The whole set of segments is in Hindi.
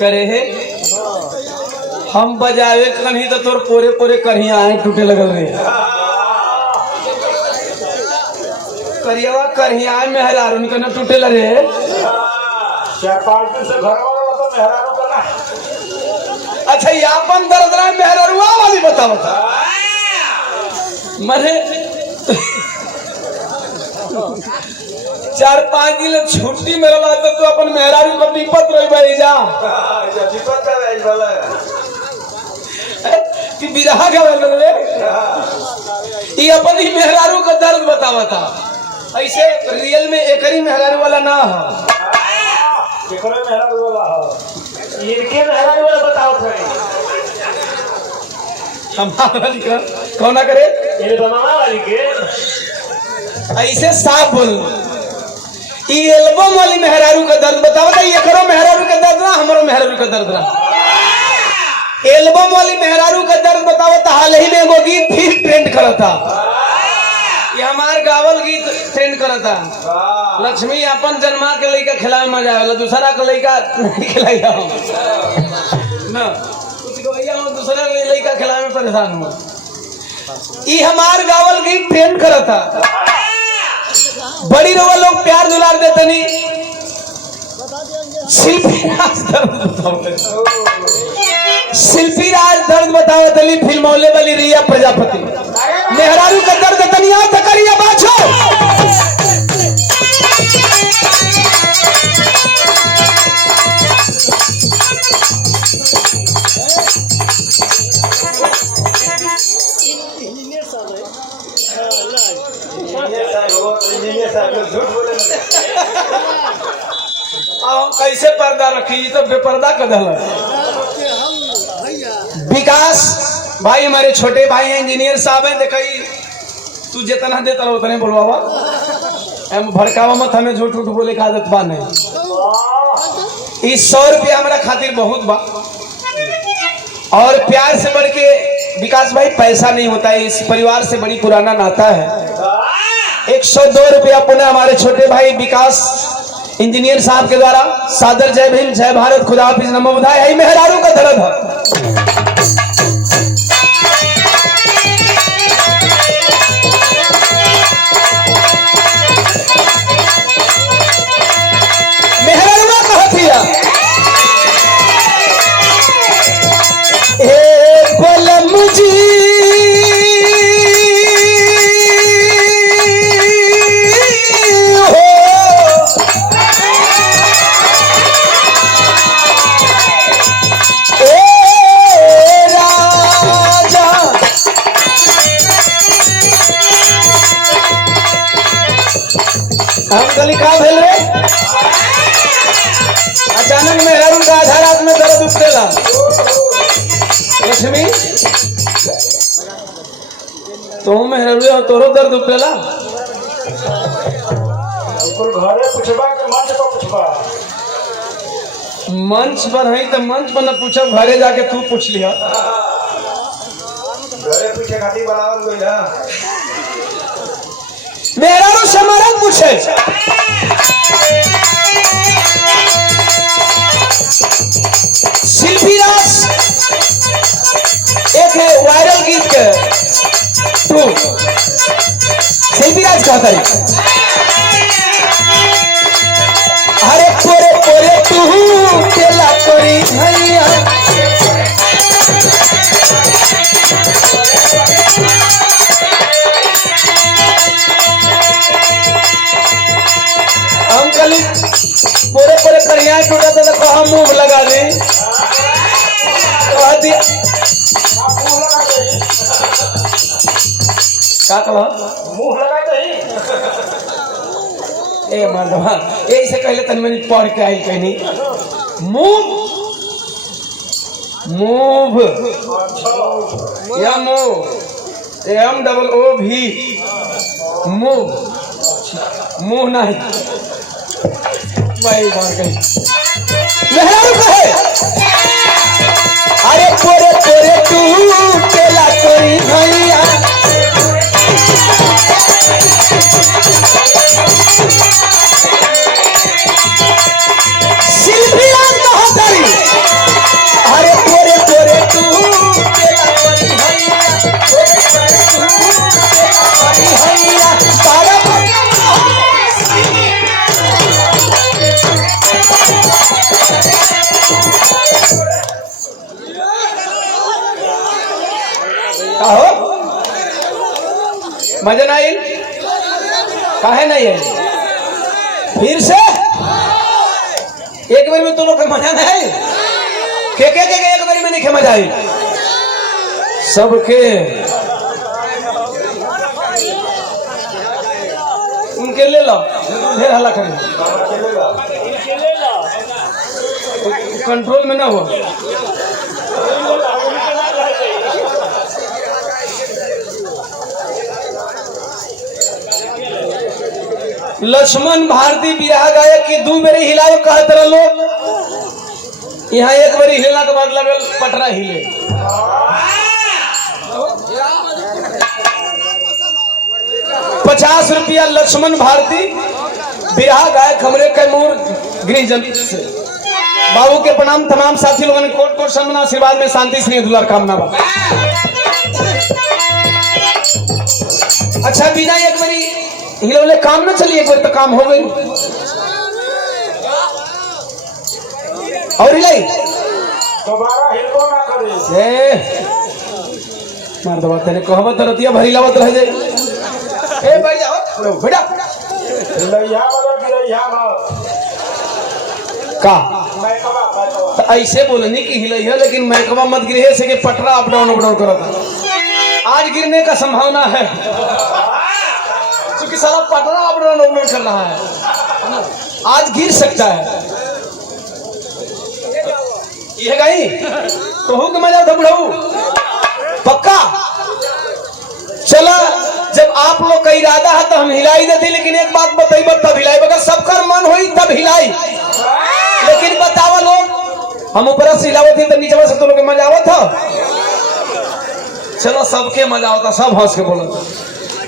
करे है हम बजावे कहीं तो तोर पोरे पोरे कहीं आए टूटे लगल रे करियावा कहीं आए मेहरारू निकलना टूटे लगे 4-5 दिन से घर वाला तो मेहरारू करना। अच्छा ये अपन दर्द रहा मेहरारू वाली बता बता मरे 4-5 दिन छुट्टी मेरे बात तो अपन मेहरारू को विपत रही भाई जा विपत का वेज वाला कि बिरहा का रे ये अपन ही मेहरारू का दर्द बता बता ऐसे रियल में एकरी मेहरारू वाला ना हो एकरे मेहरारू वाला हो इनके मेहरारू वाला बताओ थोड़ी हमारा लिखा कौन ना करे ये बनाना वाली के ऐसे साफ बोल ये एल्बम वाली मेहरारू का दर्द बताओ तो ये करो मेहरारू का दर्द ना हमारो मेहरारू का दर्द ना एल्बम वाली मेहरारू का दर्द बताओ तो हाल ही में वो गीत फिर ट्रेंड करा था ये हमार गावल गीत ट्रेंड करा था लक्ष्मी अपन जन्मा के लइका खिलावे मजा आवेला दूसरा के लइका नहीं खिलाइया ना कुछ गवैया हो दूसरा के लइका खिलावे में परेशान हो ये हमार गावल गीत ट्रेंड करा था बड़ी रोवा लोग प्यार दुलार देते नहीं शिल्पी राज दर्द बताओ तली फिल्मौले वाली रिया प्रजापति मेहरारू का दर्द तनिया तकरिया बाछो कैसे पर्दा रखी तो बेपर्दा कदल विकास भाई हमारे छोटे भाई हैं इंजीनियर साहब हैं देखिए तू जितना देता रहो उतने बोलवावा हम भड़कावा मत हमें झूठ झूठ बोले का आदत बा नहीं इस 100 रुपया हमारा खातिर बहुत बा और प्यार से बढ़ के विकास भाई पैसा नहीं होता है इस परिवार से बड़ी पुराना नाता है 102 रुपया पुनः हमारे छोटे भाई विकास इंजीनियर साहब के द्वारा सादर जय भीम जय भारत खुदा हाफिज नमो बुधाय है मेहरारू का दर्द है मेहरारू कहा थिया ए बलम जी लिखा भेल रे अचानक मेहरारू का आधा रात में दर्द उठेला लक्ष्मी तो मेहरारू और तोरो दर्द उठेला घरे पूछबा के मंच पर पूछबा मंच पर है तो मंच पर न पूछब घरे जाके तू पूछ लिया घरे पूछे खाती बनावल गई ना मेहरारू से मरद पूछे शिल्पी राज एक वायरल गीत के तू शिल्पी राज कहता है अरे पोरे पोरे तू केला कोई भैया हम कल पूरे पूरे करिया टूटा तो कहा मुंह लगा दी क्या कहा मुंह लगा दे ए मर्दवा ऐसे कहले तन मैंने पढ़ के आई कहनी मूव मूव या मूव एम डबल ओ भी मूव मुंह नहीं भाई मार गई मेहरारू कहे अरे पोरे पोरे तू तेला कोई भैया शिल्पिया कहोतरी अरे पोरे पोरे तू तेला कोई भैया पोरे पोरे तू तेला कोई भैया सारा कहो मजा नहीं काहे नहीं है फिर से एक बार में तो लोग का मजा नहीं के एक बार में नहीं खे मजा आई सबके उनके ले लो ढेर हल्ला करें कंट्रोल में ना हो लक्ष्मण भारती बिरहा गायक की दू मेरे हिलाओ कहत रह लोग यहाँ एक बारी हिलना के बाद लगल पटरा हिले 50 रुपया लक्ष्मण भारती बिरहा गायक हमरे कैमूर गृह जमीन से बाबू के प्रणाम तमाम साथी लोगों ने कोट कोट सम्मान आशीर्वाद में शांति स्नेह दुलार कामना बा। अच्छा बिना एक बारी हिलौले काम न चलिए एक बार तो काम हो गई और हिलाई दोबारा हिलबो ना करे मार दबा तेने कहबत तो रतिया भरी लावत रह जाए ए बैठ जाओ बेटा लइहा वाला गिरइहा मत का मैं कबा तो ऐसे बोलनी कि हिलाई है लेकिन मैं कबा मत गिरे से कि पटरा अप डाउन करता आज गिरने का संभावना है क्योंकि सारा पटरा अप डाउन कर रहा है आज गिर सकता है ये गई तो हो के मजा था बुढ़ऊ पक्का चला जब आप लोग का इरादा है तो हम हिलाई देते लेकिन एक बात बताइए तब हिलाई अगर सबका मन हुई तब हिलाई लेकिन बतावा लोग हम ऊपर से हिलावत थे तो नीचे से तो लोग मजा आवत था चलो सबके मजा आता सब हंस के बोलो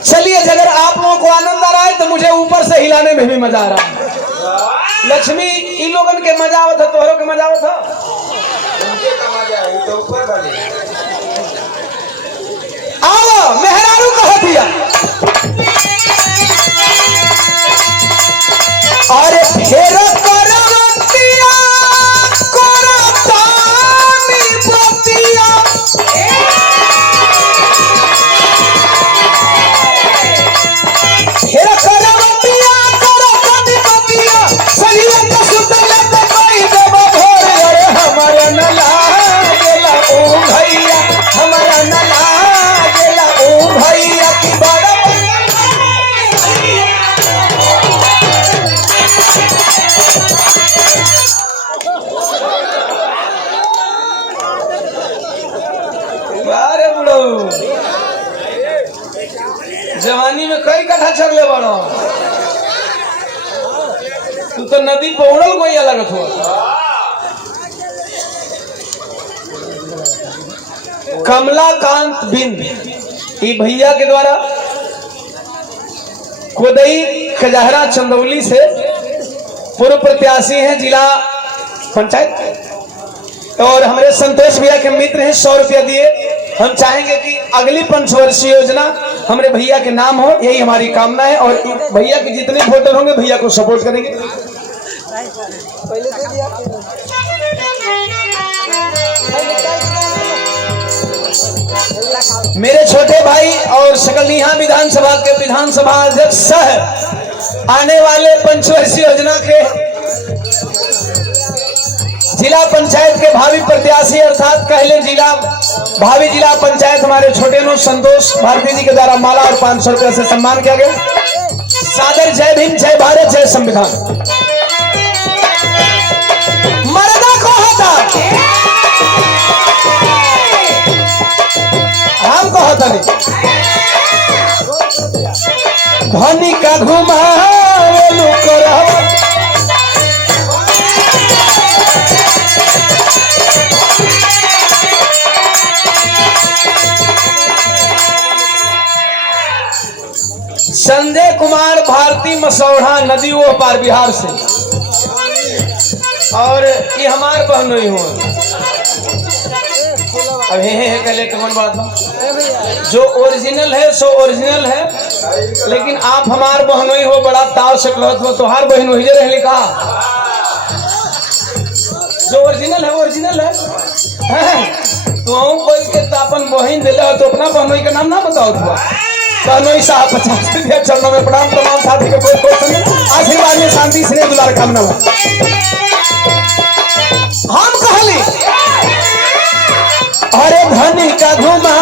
चलिए अगर आप लोगों को आनंद आ रहा है तो मुझे ऊपर से हिलाने में भी मजा आ रहा है लक्ष्मी इन लोगन के मजा आवत था तोहरों के मजा आवत था तो ऊपर वाले आओ मेहरारू कह दिया अरे फेर करवतिया करतानी बतिया फेर करवतिया करतानी बतिया सलिया तो सुतले तो कोई देव भोर अरे हमारा न लागेला ओ भैया हमारा न लागेला ओ भैया की बड़ा अरे बुढ़ऊ जवानी में कई कट्ठा चढ़ ले बड़ो तू तो नदी पौड़ल कोई अलग हो कमलाकांत बिंद ये भैया के द्वारा कोदई खजहरा चंदौली से पूर्व प्रत्याशी हैं जिला पंचायत और हमारे संतोष भैया के मित्र हैं 100 रुपया दिए हम चाहेंगे कि अगली पंचवर्षीय योजना हमारे भैया के नाम हो यही हमारी कामना है और भैया के जितने वोटर होंगे भैया को सपोर्ट करेंगे मेरे छोटे भाई और सकलिया विधानसभा के विधानसभा अध्यक्ष सह आने वाले पंचवर्षीय योजना के जिला पंचायत के भावी प्रत्याशी अर्थात कहले जिला भावी जिला पंचायत हमारे छोटे नो संतोष भारती जी के द्वारा माला और 500 रुपया से सम्मान किया गया। सादर जय भीम जय भारत जय संविधान। मर्दा को होता हम को होता नहीं धनी का घुमा कुमार भारती मसौढ़ा नदी वो पार बिहार से, और ये हमार बहन ही हो। अब हे कले कौन बात है, जो ओरिजिनल है सो ओरिजिनल है, लेकिन आप हमार बहनोई हो, बड़ा ताव से कहत हो तोहार बहन वही जे रहली का। जो ओरिजिनल है ओरिजिनल है। तो कोई के अपन बहन दिले हो तो अपना बहनोई का नाम ना बताओ तू। बहनोई साहब 50 रुपया चरणों में प्रणाम, तमाम साथी के कोई क्वेश्चन नहीं, आशीर्वाद में शांति स्नेह दुलार कामना हो। हम कहली अरे धनी का घुमा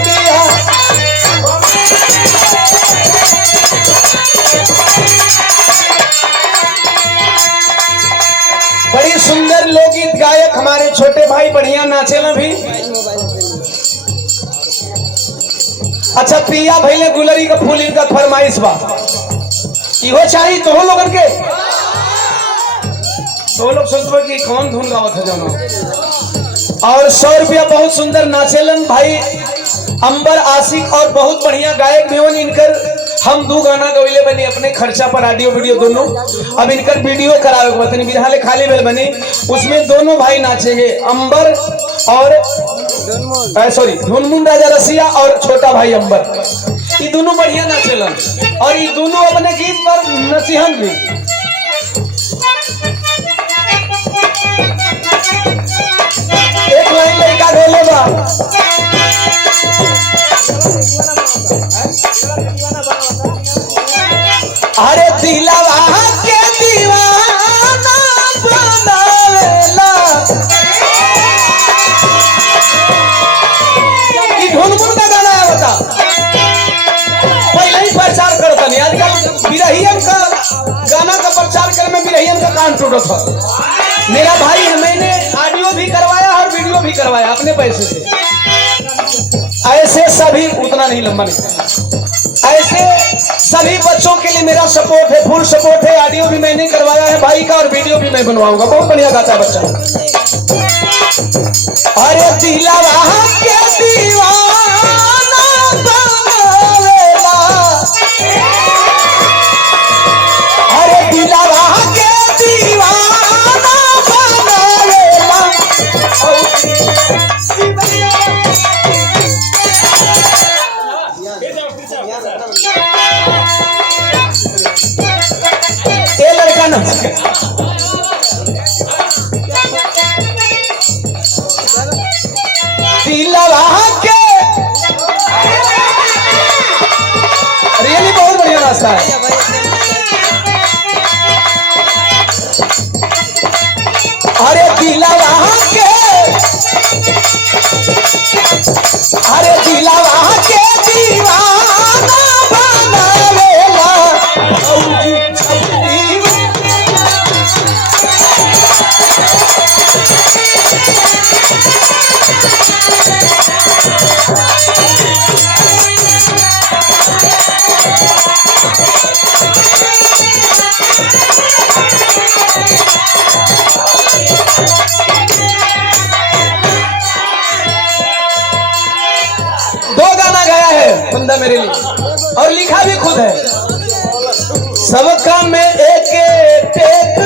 दिया, बड़ी सुंदर लोकगीत गायक हमारे छोटे भाई बढ़िया नाचे ना भी। अच्छा पिया भैले गुलरी का फूल इनका फरमाइश बा, इहो चाहिए तो हो लोगन के। तो लोग सोचबो कि कौन धुन गावत है जानो। और 100 रुपया बहुत सुंदर नाचेलन भाई अंबर आशिक, और बहुत बढ़िया गायक भी होन इनकर। हम 2 गाना गवैले बनी अपने खर्चा पर, ऑडियो वीडियो दोनों। अब इनकर वीडियो करावे बतनी बिहाले खाली बेल बनी, उसमें दोनों भाई नाचेंगे, अंबर और सॉरी धुनमुन राजा रसिया और छोटा भाई अंबर। ये दोनों बढ़िया नाचेलन और ये दोनों अपने गीत पर नसीहत भी। एक लाइन लड़का ढोले बा, अरे दिलवा के दीवाना बनावेला, ये ढुनमुन का गाना है बता। पहले ही प्रचार करता नहीं, आजकल बिरहियन का गाना का प्रचार करने में बिरहियन का कान टूटा था। मेरा भाई है, मैंने ऑडियो भी करवाया और वीडियो भी करवाया अपने पैसे से। ऐसे सभी उतना नहीं लंबा नहीं, ऐसे सभी बच्चों के लिए मेरा सपोर्ट है, फुल सपोर्ट है। ऑडियो भी मैंने करवाया है भाई का और वीडियो भी मैं बनवाऊंगा। बहुत बढ़िया गाता है बच्चा। अरे दिलवा के दीवाना बनावेला, अरे दिलवा के दीवाना बनावेला, ये लड़का ना दिलवा के, रियली बहुत बढ़िया रास्ता है। अरे दिलवा के, अरे दिलवा के दीवाना बनावेला, बंदा मेरे लिए और लिखा भी खुद है। सब काम में एक टेक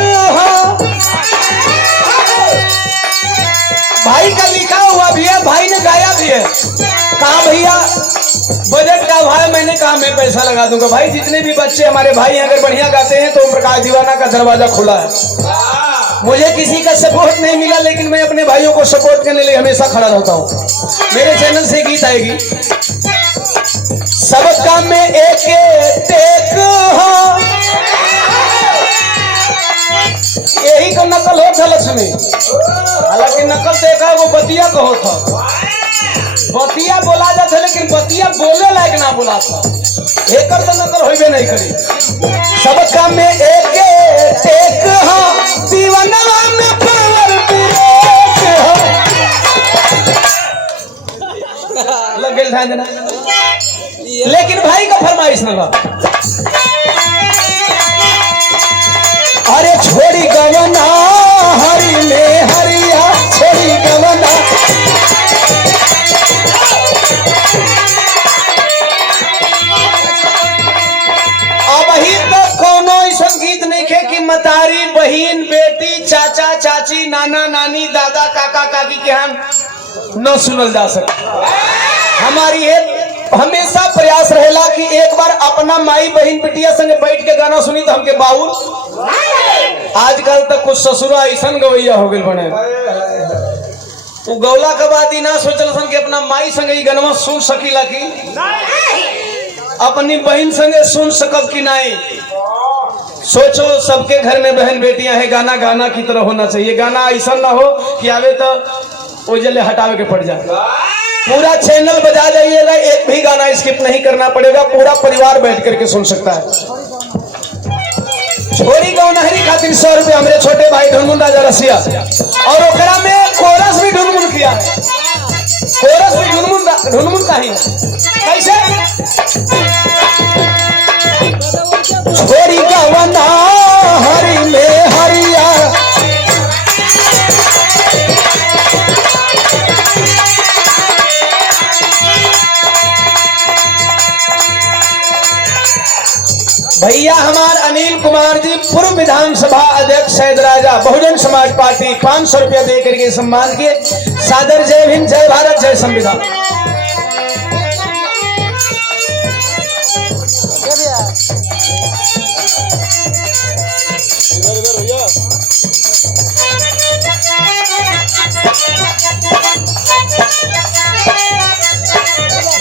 भाई का लिखा हुआ भी है, भाई ने गाया भी है। कहा भैया बजट का भाई, मैंने कहा मैं पैसा लगा दूंगा। भाई जितने भी बच्चे हमारे भाई अगर बढ़िया गाते हैं तो ओम प्रकाश दीवाना का दरवाजा खुला है। मुझे किसी का सपोर्ट नहीं मिला, लेकिन मैं अपने भाइयों को सपोर्ट करने लिए हमेशा खड़ा रहता हूँ। मेरे चैनल से गीत आएगी, सब काम में एक टेक हो, यही का नकल हो था लक्ष्मी। हालांकि नकल देखा वो बतिया को होता, बतिया बोला जाता, लेकिन बतिया बोले लायक ना बोला था। एक तो नकल होइबे नहीं करी। सब काम में एक टेक हो, दीवानवा में पावर ब्रेक हो। लग गया ध्यान देना। लेकिन भाई का फरमाइश न बा, अरे छोड़ी गवना हरी में हरिया, छोड़ी गवना चाची नाना नानी दादा काका काकी के हम न सुनल जा सके। हमारी ये हमेशा प्रयास रहेला कि एक बार अपना माई बहन बिटिया संगे बैठ के गाना सुनी तो हमके बाउल। आजकल तक कुछ ससुरा ऐसा गवैया हो गए बने, वो गौला के बाद ही ना सोचल सन कि अपना माई संगे गनवा सुन सकीला कि अपनी बहन संगे सुन सकब कि नहीं। सोचो सबके घर में बहन बेटियां हैं, गाना गाना की तरह होना चाहिए। गाना ऐसा ना हो कि आवे तो ओझले हटावे के पड़ जाए। पूरा चैनल बजा जाइएगा, एक भी गाना स्किप नहीं करना पड़ेगा, पूरा परिवार बैठ करके सुन सकता है। छोरी गौनहरी खातिर 100 रुपये हमारे छोटे भाई ढुनमुन राजा रसिया, और ओकरा में कोरस भी ढुनमुन किया। कोरस भी ढुनमुन का ही कैसे छोरी गौनहरी में हरिया भैया हमार अनिल कुमार जी पूर्व विधानसभा अध्यक्ष सैदराजा बहुजन समाज पार्टी 500 रुपया दे करके सम्मान किए। सादर जय हिंद, जय भारत, जय संविधान।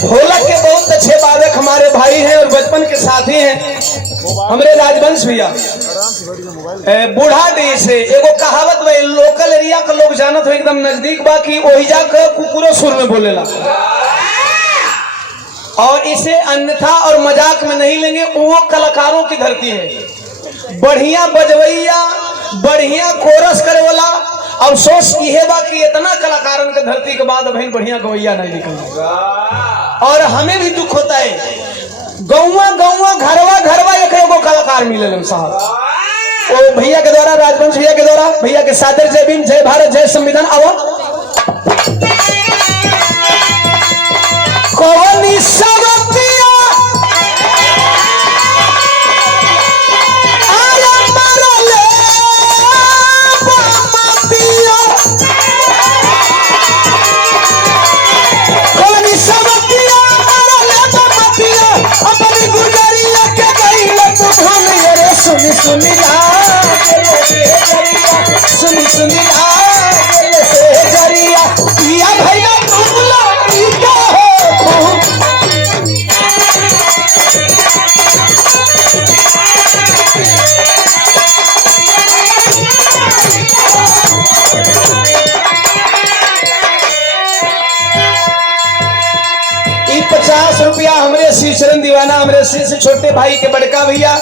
ढोलक के बहुत अच्छे वादक हमारे भाई हैं और बचपन के साथी हैं हमारे राजवंश भैया। बूढ़ा डी से एगो कहावत भाई लोकल एरिया का लोग जानत हो एकदम नजदीक बा कि ओहिजा के कुकुरो सुर में बोलेला, और इसे अन्यथा और मजाक में नहीं लेंगे। वो कलाकारों की धरती है, बढ़िया बजवैया, बढ़िया कोरस करे वाला। अफसोस ये बा कि इतना कलाकारन के धरती के बाद बहन बढ़िया गवैया नहीं निकल। और हमें भी दुख होता है, गौवा गौवा घरवा घरवा एक एगो कलाकार मिले साहब। वो भैया के द्वारा, राजवंश भैया के द्वारा, भैया के सादर जय भीम, जय भारत, जय संविधान। आओ कौनी सवतिया आया मरले बामतिया, कौनी सवतिया मरले बामतिया, अपनी गुजरिया के गईला तू भूल रे। सुनी सुनी लागले से जरिया, सुनी सुनी लागले से जरिया, पिया भैया तुमला क्या हो ₹50 हमारे श्री चरण दीवाना, हमारे से छोटे भाई के बड़का भैया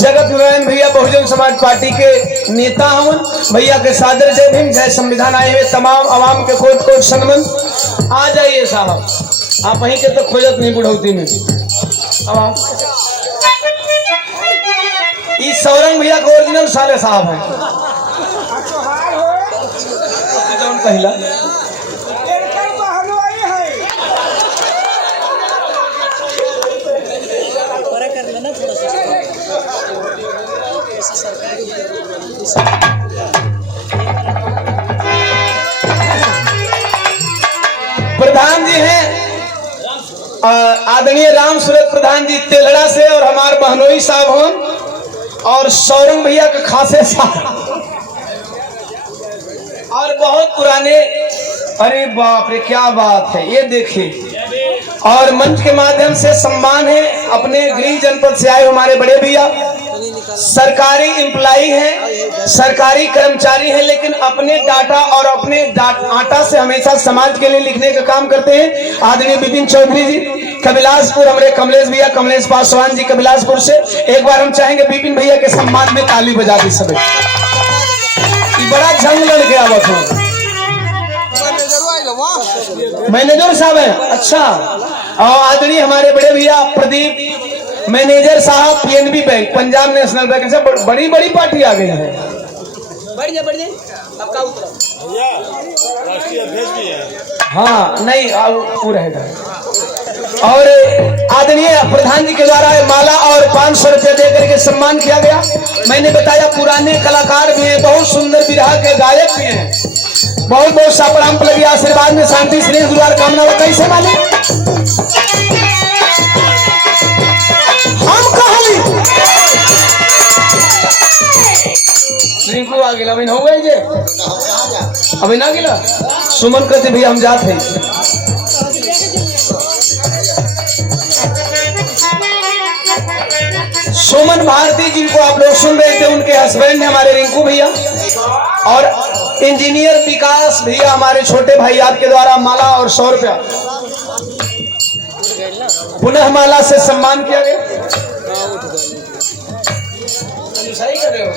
जगत नारायण भैया बहुजन समाज पार्टी के नेता हवन। भैया के सादर जय भीम, जय संविधान। आए हुए तमाम आवाम के कोट कोट सनमन। आ जाइए साहब, आप वहीं के तो खोजत नहीं बुढ़ौती में। इस सौरंग भैया के ओरिजिनल साले साहब हैं। पहला प्रधान जी हैं आदरणीय राम सूरत प्रधान जी तेलड़ा से, और हमारे बहनोई साहब हों, और सौरंग भैया के खासे साहब, और बहुत पुराने। अरे बाप रे क्या बात है, ये देखिए। और मंच के माध्यम से सम्मान है अपने गृह जनपद से आए हमारे बड़े भैया, सरकारी एम्प्लॉई हैं, सरकारी कर्मचारी हैं, लेकिन अपने डाटा और अपने आटा से हमेशा समाज के लिए लिखने का काम करते हैं। आदरणीय विपिन चौधरी जी कबिलासपुर, हमारे कमलेश भैया, कमलेश पासवान जी कबिलासपुर से। एक बार हम चाहेंगे विपिन भैया के सम्मान में ताली बजा दी सब। बड़ा जंग लड़ गया आवत मैनेजर साहब है। अच्छा, और आदरणीय हमारे बड़े भैया प्रदीप मैनेजर साहब PNB bank, Punjab national bank से। बड़ी बड़ी पार्टी आ गई है। राष्ट्रीय अध्यक्ष भी है। हाँ नहीं वो रहेगा। और आदरणीय प्रधान जी के द्वारा माला और 500 रुपये दे करके सम्मान किया गया। मैंने बताया पुराने कलाकार भी हैं, बहुत सुंदर विरहा के गायक भी हैं। बहुत बहुत सापराम लगी आशीर्वाद में शांति स्नेह दुलार कामना हो। कैसे माने हम कहली रिंकू आ गिला अभी हो गई जे अभी ना गिला सुमन कहते भैया हम जाते हैं। सुमन भारती जिनको आप लोग सुन रहे थे उनके हस्बैंड है हमारे रिंकू भैया और इंजीनियर विकास भैया हमारे छोटे भाई आपके द्वारा माला और 100 रुपया पुनः माला से सम्मान किया गया। सही कर रहे हो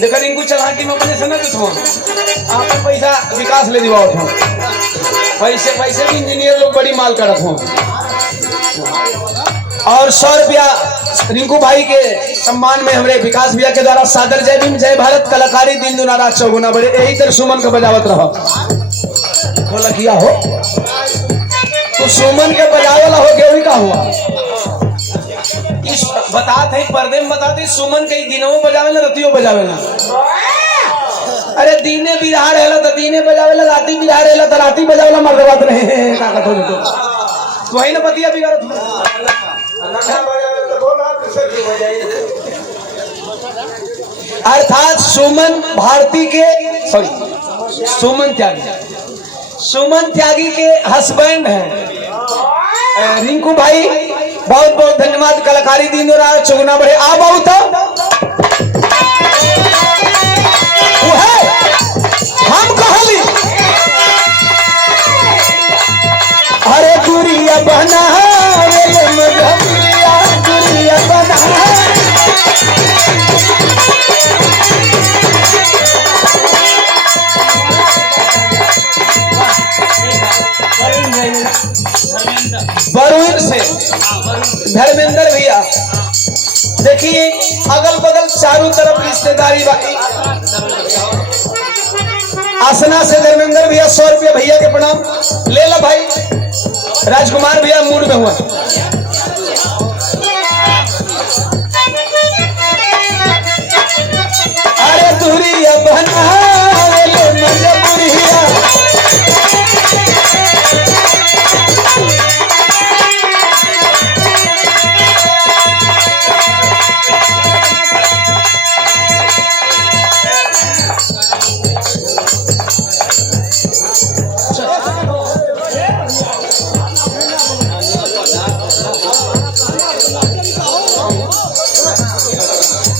देखा रिंकू चला कि मैं अपने से ना कुछ आप पैसा विकास ले दिवा उठो पैसे भी इंजीनियर लोग बड़ी माल का रखो और 100 रुपया रिंकू भाई के सम्मान में हमारे विकास भैया के द्वारा सादर जय भीम जय भारत कलाकारी दिन दुना रात चौगुना बड़े यही तरह सुमन का बजावत रहो बोला किया हो तो सुमन के बजावला हो गया वही का हुआ इस बताते हैं पर्दे में बताते सुमन कई दिनों बजावे ना रतियों बजावे ना अरे दीने बिरहा रहेला तो दीने बजावेला राती बिरहा रहेला तो राती बजावेला मर्द बात रहे ताकत हो तो वही ना पतिया बिगाड़त अर्थात सुमन भारती के सॉरी सुमन त्यागी के हस्बैंड हैं रिंकू भाई बहुत बहुत धन्यवाद कलाकारी दिन और चुगना बढ़े आ बहुत हम कहली अरे गुरिया बना गुरिया बना बरुण से धर्मेंद्र भैया देखिए अगल बगल चारों तरफ रिश्तेदारी बाकी आसना से धर्मेंद्र भैया 100 रुपया भैया के प्रणाम ले लो भाई राजकुमार भैया मूड में हुआ अरे दूरिया बना मजबूरिया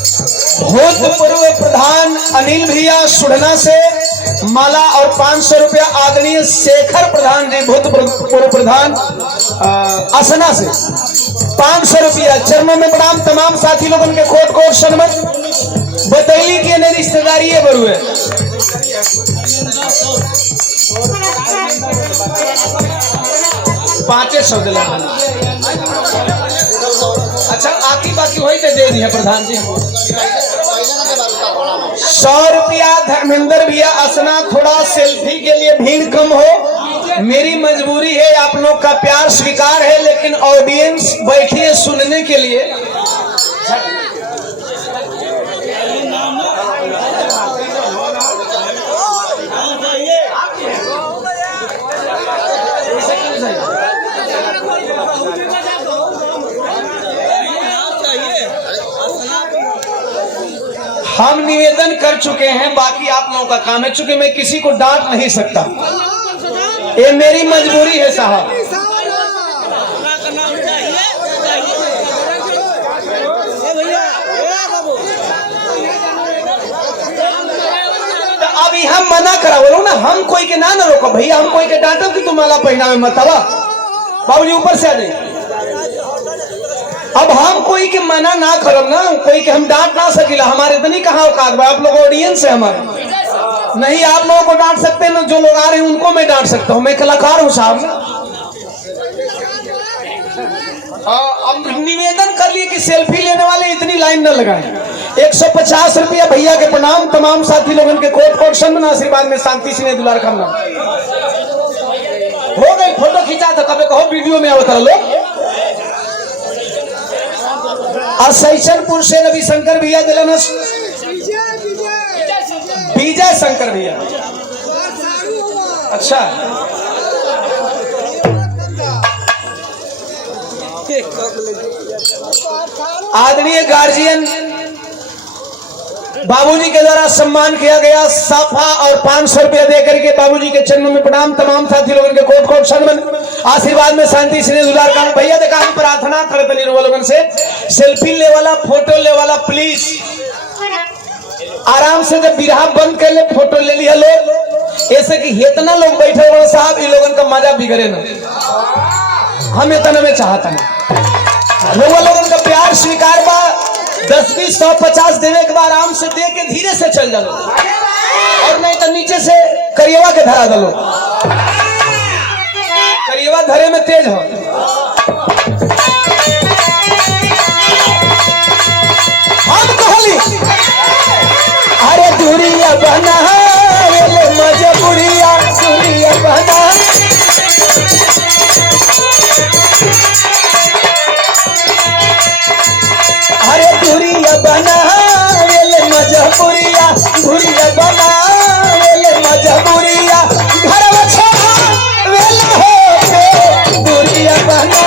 भूतपूर्व प्रधान अनिल भैया सुढ़ना से माला और 500 रुपया आदरणीय शेखर प्रधान जी भूतपूर्व प्रधान असना से 500 रुपया चरणों में प्रणाम तमाम साथी लोगों के कोट कोट सन्मत बतैली के ने रिश्तेदारी है बरुए 500 दिला अच्छा आकी बाकी वही पे दे दिया प्रधान जी 100 रुपया धर्मेंद्र भैया असना थोड़ा सेल्फी के लिए भीड़ कम हो मेरी मजबूरी है आप लोग का प्यार स्वीकार है लेकिन ऑडियंस बैठी है सुनने के लिए हम निवेदन कर चुके हैं बाकी आप लोगों का काम है चूंकि मैं किसी को डांट नहीं सकता ये मेरी मजबूरी है साहब तो अभी हम मना करा बोलो ना हम कोई के ना रोको भैया हम कोई के डांटो कि तुम माला पहनावे मत आवा बाबूजी ऊपर से आ जाए अब हम कोई के मना ना करब ना कोई के हम डांट ना सकीला हमारे तो नहीं कहा औकात बा आप लोग ऑडियंस है हमारे नहीं आप लोगों को डांट सकते हैं ना जो लोग आ रहे हैं उनको मैं डांट सकता हूँ मैं कलाकार हूँ साहब ना अब निवेदन कर लिए कि सेल्फी लेने वाले इतनी लाइन न लगाएं 150 रुपया भैया के प्रणाम तमाम साथी लोगों के कोट कोट सन्मान आशीर्वाद में शांति स्नेह दुलार कामना हो गई फोटो खींचा था कभी कहो वीडियो में आवता लोग सैचनपुर से रविशंकर भैया दिलाना 20 विजय शंकर भैया। अच्छा आदरणीय गार्जियन बाबूजी के द्वारा सम्मान किया गया साफा और 500 रुपया देकर के बाबूजी के चरणों में प्रणाम। तमाम साथी लोगों के कोट कोट सम्मान आशीर्वाद में शांति स्नेह दुलार का भैया देखा हम प्रार्थना करते नहीं लोगन से सेल्फी ले वाला फोटो ले वाला प्लीज आराम से जब बिरहा बंद कर ले फोटो ले लिया लोग ऐसे कि इतना लोग बैठे हुए साहब इन लोगन का मजा बिगड़े ना हम इतना में चाहता नहीं लोगन का प्यार स्वीकार बा 10 20 100 50 देवे के बाद आराम से दे के धीरे से चल जाओ और नहीं तो नीचे से करिएवा के धरा दलो करिएवा धरे में तेज हो। हम कहली अरे दूरिया बना मजबूरिया दूरिया बना अरे दूरिया बना मजबूरिया दूरिया बना मजबूरिया घर वेला हो दूरिया बना